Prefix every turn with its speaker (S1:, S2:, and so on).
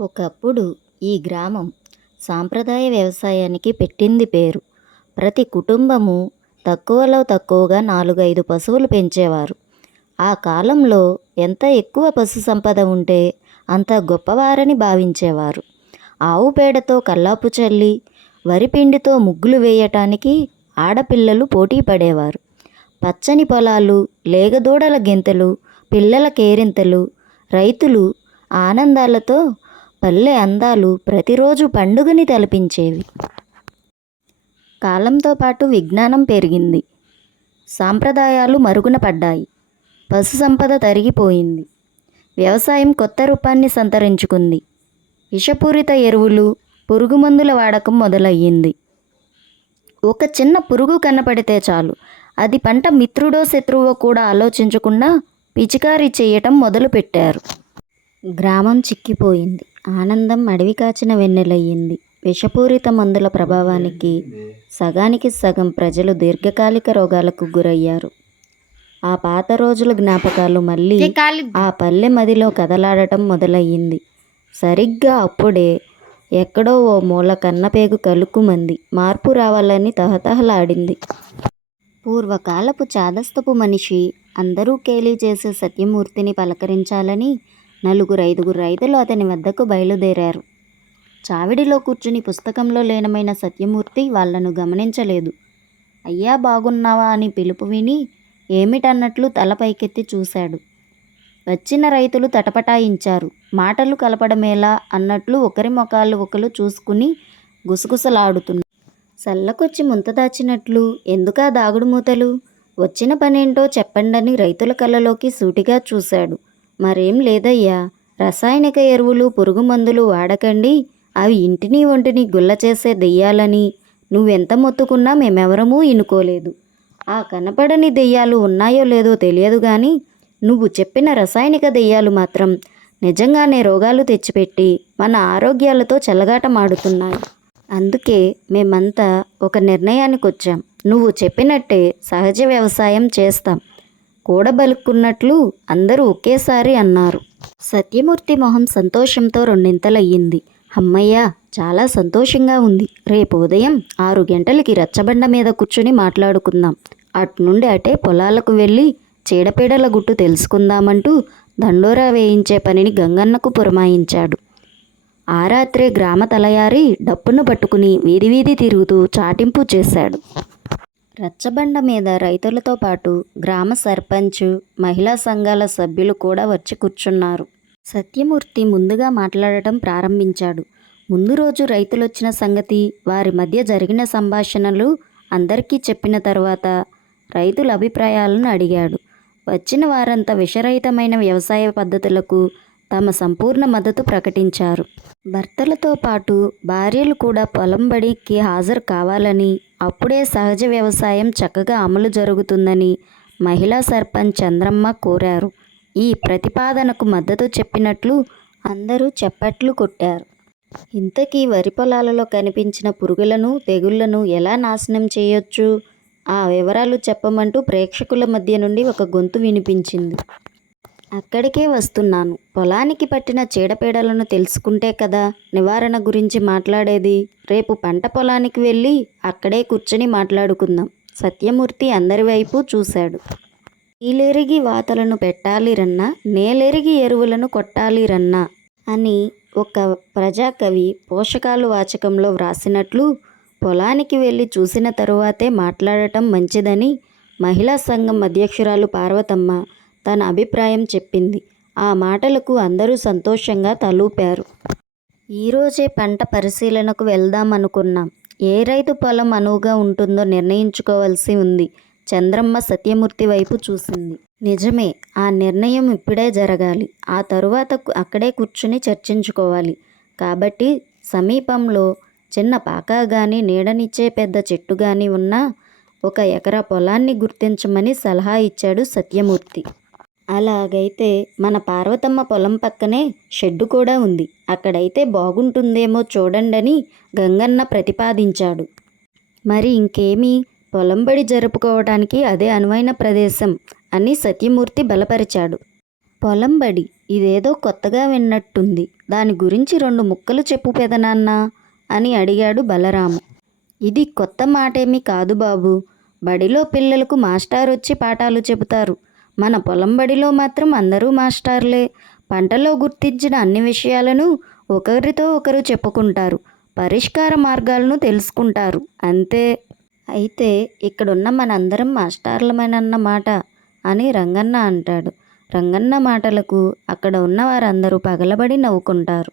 S1: ఒకప్పుడు ఈ గ్రామం సాంప్రదాయ వ్యవసాయానికి పెట్టింది పేరు. ప్రతి కుటుంబము తక్కువలో తక్కువగా నాలుగైదు పశువులు పెంచేవారు. ఆ కాలంలో ఎంత ఎక్కువ పశు సంపద ఉంటే అంత గొప్పవారని భావించేవారు. ఆవు పేడతో కల్లాపు చల్లి వరిపిండితో ముగ్గులు వేయటానికి ఆడపిల్లలు పోటీ పడేవారు. పచ్చని పొలాలు లేగదూడల గెంతలు పిల్లల కేరింతలు రైతులు ఆనందాలతో పల్లె అందాలు ప్రతిరోజు పండుగని తలపించేవి. కాలంతో పాటు విజ్ఞానం పెరిగింది. సాంప్రదాయాలు మరుగున పడ్డాయి. పశు సంపద తరిగిపోయింది. వ్యవసాయం కొత్త రూపాన్ని సంతరించుకుంది. విషపూరిత ఎరువులు పురుగుమందుల వాడకం మొదలయ్యింది. ఒక చిన్న పురుగు కనపడితే చాలు. అది పంట మిత్రుడో శత్రువో కూడా ఆలోచించకుండా పిచికారీ చేయటం మొదలుపెట్టారు. గ్రామం చిక్కిపోయింది. ఆనందం అడవి కాచిన వెన్నెలయ్యింది. విషపూరిత మందుల ప్రభావానికి సగానికి సగం ప్రజలు దీర్ఘకాలిక రోగాలకు గురయ్యారు. ఆ పాత రోజుల జ్ఞాపకాలు మళ్ళీ ఆ పల్లె మదిలో కదలాడటం మొదలయ్యింది. సరిగ్గా అప్పుడే ఎక్కడో ఓ మూల కన్నపేగు కలుక్కుమంది మార్పు రావాలని తహతహలాడింది. పూర్వకాలపు చాదస్తపు మనిషి అందరూ కేలీ చేసే సత్యమూర్తిని పలకరించాలని నలుగురు ఐదుగురు రైతులు అతని వద్దకు బయలుదేరారు. చావిడిలో కూర్చుని పుస్తకంలో లీనమైన సత్యమూర్తి వాళ్ళను గమనించలేదు. అయ్యా బాగున్నావా అని పిలుపు విని ఏమిటన్నట్లు తల పైకెత్తి చూశాడు. వచ్చిన రైతులు తటపటాయించారు. మాటలు కలపడమేలా అన్నట్లు ఒకరి ముఖాలు ఒకరు చూసుకుని గుసగుసలాడుతున్నారు. సల్లకొచ్చి ముంత దాచినట్లు ఎందుకా దాగుడు మూతలు? వచ్చిన పనేంటో చెప్పండని రైతుల కళ్ళలోకి సూటిగా చూశాడు. మరేం లేదయ్యా. రసాయనిక ఎరువులు పురుగు మందులు వాడకండి. అవి ఇంటిని ఒంటిని గుల్ల చేసే దెయ్యాలని. నువ్వెంత మొత్తుకున్నా మేమెవరమూ ఇనుకోలేదు. ఆ కనపడని దెయ్యాలు ఉన్నాయో లేదో తెలియదు కానీ నువ్వు చెప్పిన రసాయనిక దెయ్యాలు మాత్రం నిజంగానే రోగాలు తెచ్చిపెట్టి మన ఆరోగ్యాలతో చెలగాటమాడుతున్నాయి. అందుకే మేమంతా ఒక నిర్ణయానికి వచ్చాం నువ్వు చెప్పినట్టే సహజ వ్యవసాయం చేస్తాం. కూడబలుక్కున్నట్లు అందరూ ఒకేసారి అన్నారు. సత్యమూర్తి మొహం సంతోషంతో రెండింతలయ్యింది. అమ్మయ్య చాలా సంతోషంగా ఉంది. రేపు ఉదయం ఆరు గంటలకి రచ్చబండ మీద కూర్చుని మాట్లాడుకుందాం. అట్నుండి అటే పొలాలకు వెళ్ళి చీడపీడల గుట్టు తెలుసుకుందామంటూ దండోరా వేయించే పనిని గంగన్నకు పురమాయించాడు. ఆ రాత్రే గ్రామ తలయారి డప్పును పట్టుకుని వీధి వీధి తిరుగుతూ చాటింపు చేశాడు. రచ్చబండ మీద రైతులతో పాటు గ్రామ సర్పంచ్ మహిళా సంఘాల సభ్యులు కూడా వచ్చి కూర్చున్నారు. సత్యమూర్తి ముందుగా మాట్లాడటం ప్రారంభించాడు. ముందు రోజు రైతులొచ్చిన సంగతి వారి మధ్య జరిగిన సంభాషణలు అందరికీ చెప్పిన తర్వాత రైతుల అభిప్రాయాలను అడిగాడు. వచ్చిన వారంతా విషరహితమైన వ్యవసాయ పద్ధతులకు తమ సంపూర్ణ మద్దతు ప్రకటించారు. భర్తలతో పాటు భార్యలు కూడా పొలం బడికి హాజరు కావాలని అప్పుడే సహజ వ్యవసాయం చక్కగా అమలు జరుగుతుందని మహిళా సర్పంచ్ చంద్రమ్మ కోరారు. ఈ ప్రతిపాదనకు మద్దతు చెప్పినట్లు అందరూ చప్పట్లు కొట్టారు. ఇంతకీ వరి పొలాలలో కనిపించిన పురుగులను తెగుళ్ళను ఎలా నాశనం చేయొచ్చు? ఆ వివరాలు చెప్పమంటూ ప్రేక్షకుల మధ్య నుండి ఒక గొంతు వినిపించింది. అక్కడికే వస్తున్నాను. పొలానికి పట్టిన చీడపీడలను తెలుసుకుంటే కదా నివారణ గురించి మాట్లాడేది. రేపు పంట పొలానికి వెళ్ళి అక్కడే కూర్చొని మాట్లాడుకుందాం. సత్యమూర్తి అందరి వైపు చూశాడు. నీలెరిగి వాతలను పెట్టాలి రన్నా నేలెరిగి ఎరువులను కొట్టాలి రన్నా అని ఒక ప్రజాకవి పోషకాలు వాచకంలో వ్రాసినట్లు పొలానికి వెళ్ళి చూసిన తరువాతే మాట్లాడటం మంచిదని మహిళా సంఘం అధ్యక్షురాలు పార్వతమ్మ తన అభిప్రాయం చెప్పింది. ఆ మాటలకు అందరూ సంతోషంగా తలూపారు. ఈరోజే పంట పరిశీలనకు వెళ్దామనుకున్నాం. ఏ రైతు పొలం అనువుగా ఉంటుందో నిర్ణయించుకోవాల్సి ఉంది. చంద్రమ్మ సత్యమూర్తి వైపు చూసింది. నిజమే ఆ నిర్ణయం ఇప్పుడే జరగాలి. ఆ తరువాత అక్కడే కూర్చుని చర్చించుకోవాలి. కాబట్టి సమీపంలో చిన్న పాక గాని నీడనిచ్చే పెద్ద చెట్టు గాని ఉన్న ఒక ఎకరా పొలాన్ని గుర్తించమని సలహా ఇచ్చాడు సత్యమూర్తి. అలాగైతే మన పార్వతమ్మ పొలం పక్కనే షెడ్డు కూడా ఉంది. అక్కడైతే బాగుంటుందేమో చూడండని గంగన్న ప్రతిపాదించాడు. మరి ఇంకేమీ? పొలంబడి జరుపుకోవటానికి అదే అనువైన ప్రదేశం అని సత్యమూర్తి బలపరిచాడు. పొలం బడి ఇదేదో కొత్తగా విన్నట్టుంది. దాని గురించి రెండు ముక్కలు చెప్పు పెదనాన్న అని అడిగాడు బలరాము. ఇది కొత్త మాటేమీ కాదు బాబు. బడిలో పిల్లలకు మాస్టారు వచ్చి పాఠాలు చెబుతారు. మన పొలం బడిలో మాత్రం అందరూ మాస్టార్లే. పంటలో గుర్తించిన అన్ని విషయాలను ఒకరితో ఒకరు చెప్పుకుంటారు. పరిష్కార మార్గాలను తెలుసుకుంటారు. అంతే. అయితే ఇక్కడున్న మనందరం మాస్టర్లమేనన్నమాట అని రంగన్న అంటాడు. రంగన్న మాటలకు అక్కడ ఉన్న వారందరూ పగలబడి నవ్వుకుంటారు.